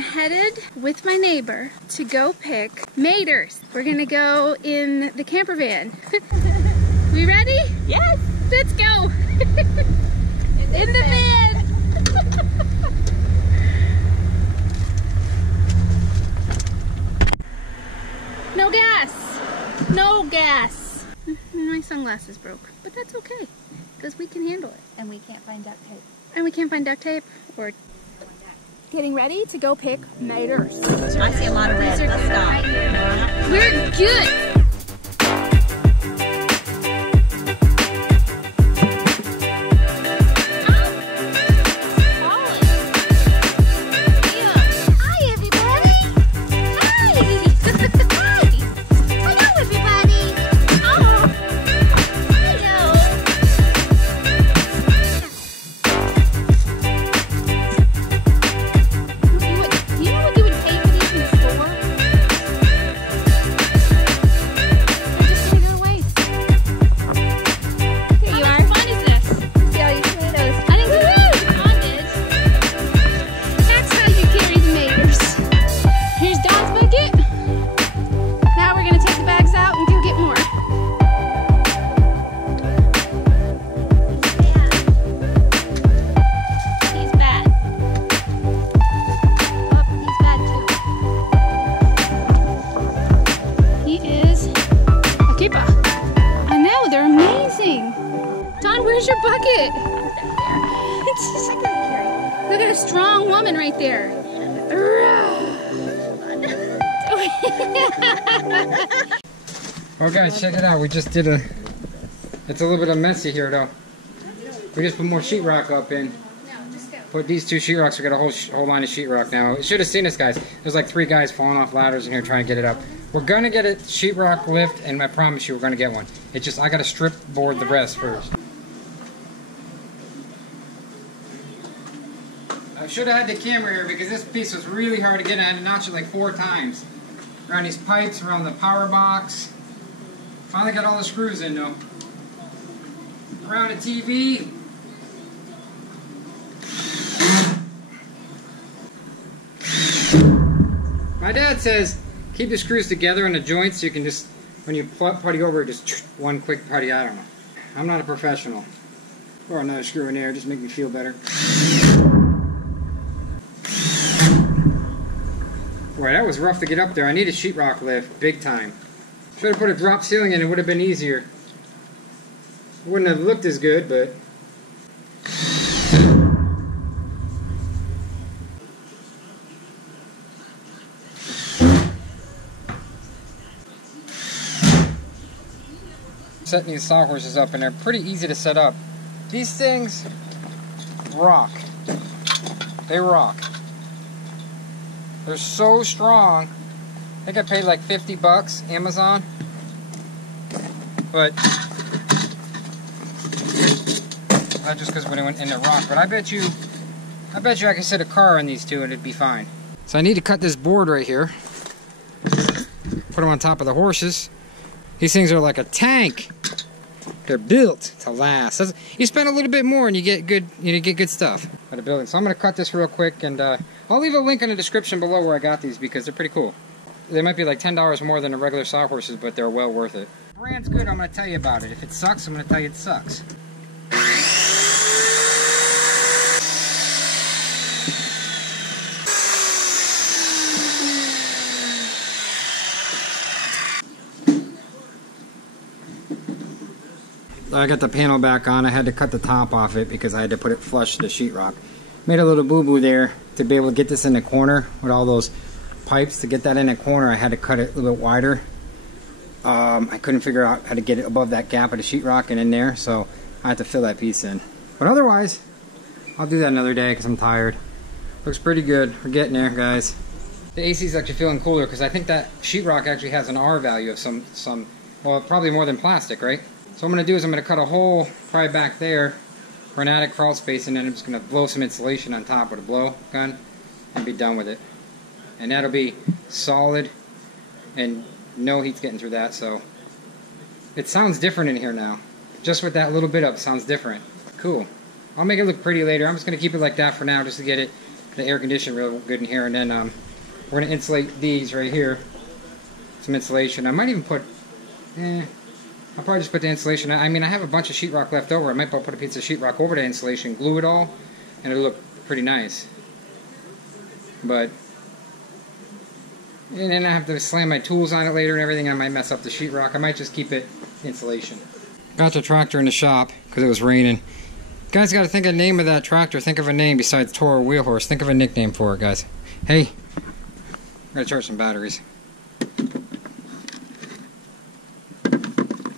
headed with my neighbor to go pick maters. We're gonna go in the camper van. We ready? Yes! Let's go! In the van! No gas! No gas! My sunglasses broke, but that's okay, because we can handle it. And we can't find duct tape. And we can't find duct tape or... Getting ready to go pick maters. I see a lot of red. Let's stop. We're good! Where's your bucket? Look at a strong woman right there. Well guys, check it out. We just did a... It's a little bit of messy here though. We just put more sheetrock up in. Put these two sheetrocks. We got a whole line of sheetrock now. You should have seen this, guys. There's like 3 guys falling off ladders in here trying to get it up. We're gonna get a sheetrock lift, and I promise you we're gonna get one. It's just I gotta strip board the rest first. I should have had the camera here because this piece was really hard to get in. I had to notch it like 4 times. Around these pipes, around the power box. Finally got all the screws in though. Around the TV. My dad says keep the screws together in the joints so you can just, when you putty over, just one quick putty. I don't know. I'm not a professional. Or another screw in there, just make me feel better. Boy, that was rough to get up there. I need a sheetrock lift, big time. Should have put a drop ceiling in, it would have been easier. It wouldn't have looked as good, but... Setting these sawhorses up, and they're pretty easy to set up. These things rock. They rock. They're so strong. I think I paid like 50 bucks, Amazon. But not just because when it went in the rock. But I bet you I can set a car on these two and it'd be fine. So I need to cut this board right here. Put them on top of the horses. These things are like a tank. They're built to last. You spend a little bit more and you get good stuff at a building. So I'm going to cut this real quick, and I'll leave a link in the description below where I got these because they're pretty cool. They might be like $10 more than the regular sawhorses, but they're well worth it. The brand's good, I'm going to tell you about it. If it sucks, I'm going to tell you it sucks. I got the panel back on. I had to cut the top off it because I had to put it flush to the sheetrock. Made a little boo-boo there to be able to get this in the corner with all those pipes. To get that in the corner, I had to cut it a little bit wider. I couldn't figure out how to get it above that gap of the sheetrock and in there, so I had to fill that piece in. But otherwise, I'll do that another day because I'm tired. Looks pretty good. We're getting there, guys. The AC is actually feeling cooler because I think that sheetrock actually has an R value of some, well, probably more than plastic, right? So what I'm going to do is I'm going to cut a hole probably back there for an attic crawl space, and then I'm just going to blow some insulation on top with a blow gun and be done with it. And that'll be solid and no heat's getting through that, so it sounds different in here now. Just with that little bit up, sounds different. Cool. I'll make it look pretty later. I'm just going to keep it like that for now just to get it the air conditioning real good in here. And then we're gonna insulate these right here. Some insulation. I might even put, I'll probably just put the insulation. I mean, I have a bunch of sheetrock left over. I might put a piece of sheetrock over the insulation, glue it all, and it'll look pretty nice. But, and then I have to slam my tools on it later and everything. I might mess up the sheetrock. I might just keep it insulation. Got the tractor in the shop because it was raining. You guys got to think of the name of that tractor. Think of a name besides Toro Wheel Horse. Think of a nickname for it, guys. Hey, I'm gonna charge some batteries.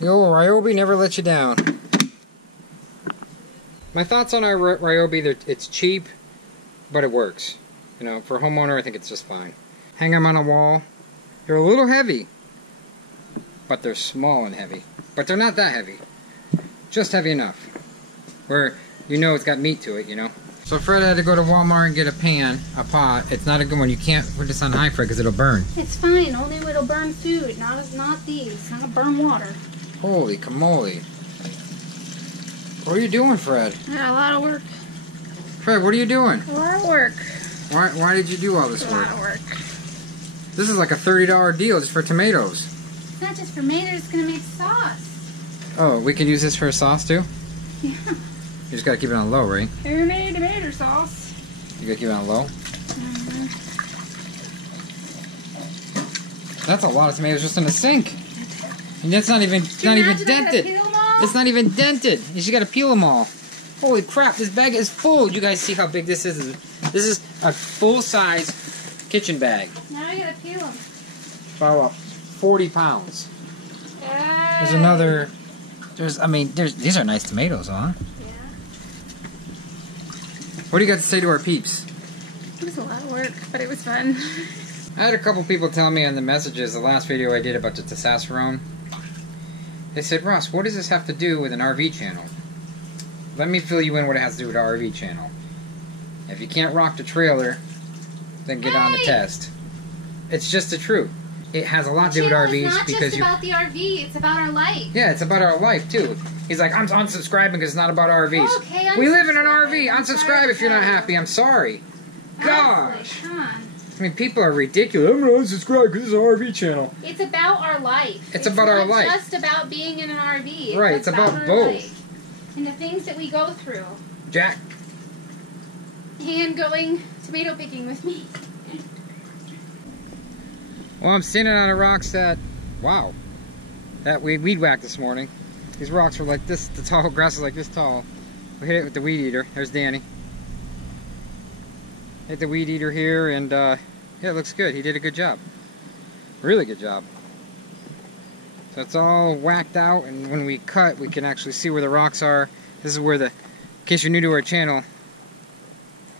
Yo, Ryobi never let you down. My thoughts on our Ryobi, it's cheap, but it works. You know, for a homeowner, I think it's just fine. Hang them on a wall. They're a little heavy, but they're small and heavy. But they're not that heavy. Just heavy enough. Where, you know it's got meat to it, you know. So Fred had to go to Walmart and get a pan, a pot. It's not a good one. You can't put this on high, Fred, because it'll burn. It's fine. Only it'll burn food, not these. Not burn water. Holy camole. What are you doing, Fred? I got a lot of work. Fred, what are you doing? A lot of work. Why did you do all this work? A lot of work. This is like a $30 deal just for tomatoes. It's not just for tomatoes, it's going to make sauce. Oh, we can use this for a sauce too? Yeah. You just gotta keep it on low, right? Homemade tomato sauce. You gotta keep it on low? That's a lot of tomatoes just in the sink. And that's not even dented. It's not even dented. You just gotta peel them all. Holy crap, this bag is full. You guys see how big this is? This is a full-size kitchen bag. Now I gotta peel them. About 40 pounds. There's another... these are nice tomatoes, huh? Yeah. What do you got to say to our peeps? It was a lot of work, but it was fun. I had a couple people tell me on the messages, the last video I did about the testosterone. They said, Ross, what does this have to do with an RV channel? Let me fill you in what it has to do with our RV channel. If you can't rock the trailer, then get on the test. It's just the truth. It has a lot to do with RVs because you... It's not just about the RV, it's about our life. Yeah, it's about our life too. He's like, I'm unsubscribing because it's not about RVs. Okay, we live in an RV. Unsubscribe if you're not happy. I'm sorry. Gosh. Come on. I mean, people are ridiculous. I'm going to unsubscribe because it's an RV channel. It's about our life. It's about our life. It's just about being in an RV. Right, it's about both. Life. And the things that we go through. Jack. And going tomato picking with me. Well, I'm standing on the rocks that we weed whacked this morning. These rocks were like this, the tall grass is like this tall. We hit it with the weed eater. There's Danny. Hit the weed eater here and yeah, it looks good. He did a good job. Really good job. So it's all whacked out, and when we cut, we can actually see where the rocks are. This is where in case you're new to our channel,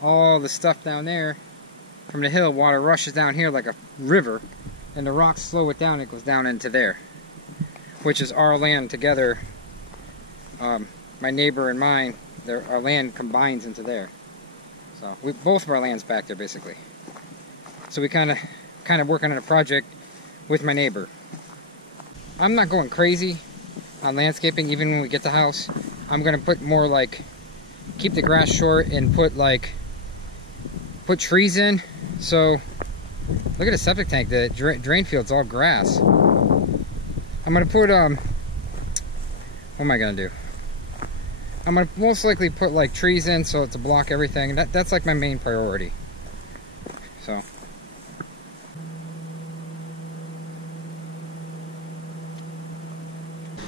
all the stuff down there from the hill, water rushes down here like a river, and the rocks slow it down. It goes down into there, which is our land together. My neighbor and mine, our land combines into there. So both of our land's back there basically. So we kind of working on a project with my neighbor. I'm not going crazy on landscaping even when we get the house. I'm gonna put more like keep the grass short and put trees in. So look at the septic tank. The drain field's all grass. I'm gonna put what am I gonna do? I'm gonna most likely put like trees in so to block everything. That's like my main priority. So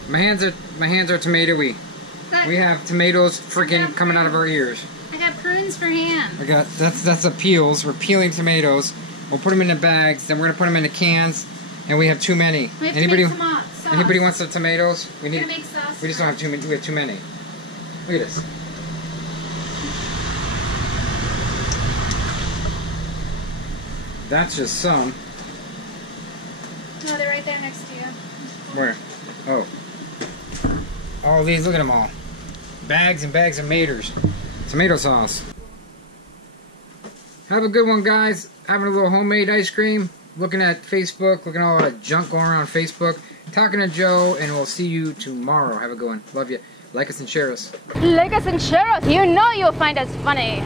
my hands are tomatoey. We have tomatoes freaking coming out of our ears. I got prunes for hands. That's the peels. We're peeling tomatoes. We'll put them in the bags. Then we're gonna put them in the cans. And we have too many. We have anybody wants some tomatoes? We need. Make sauce. We just don't have too many. We have too many. Look at this. That's just some. No, they're right there next to you. Where? Oh. All these, look at them all. Bags and bags of maters. Tomato sauce. Have a good one, guys. Having a little homemade ice cream. Looking at Facebook. Looking at all that junk going around Facebook. Talking to Joe, and we'll see you tomorrow. Have a good one. Love you. Like us and share us. Like us and share us. You know you'll find us funny.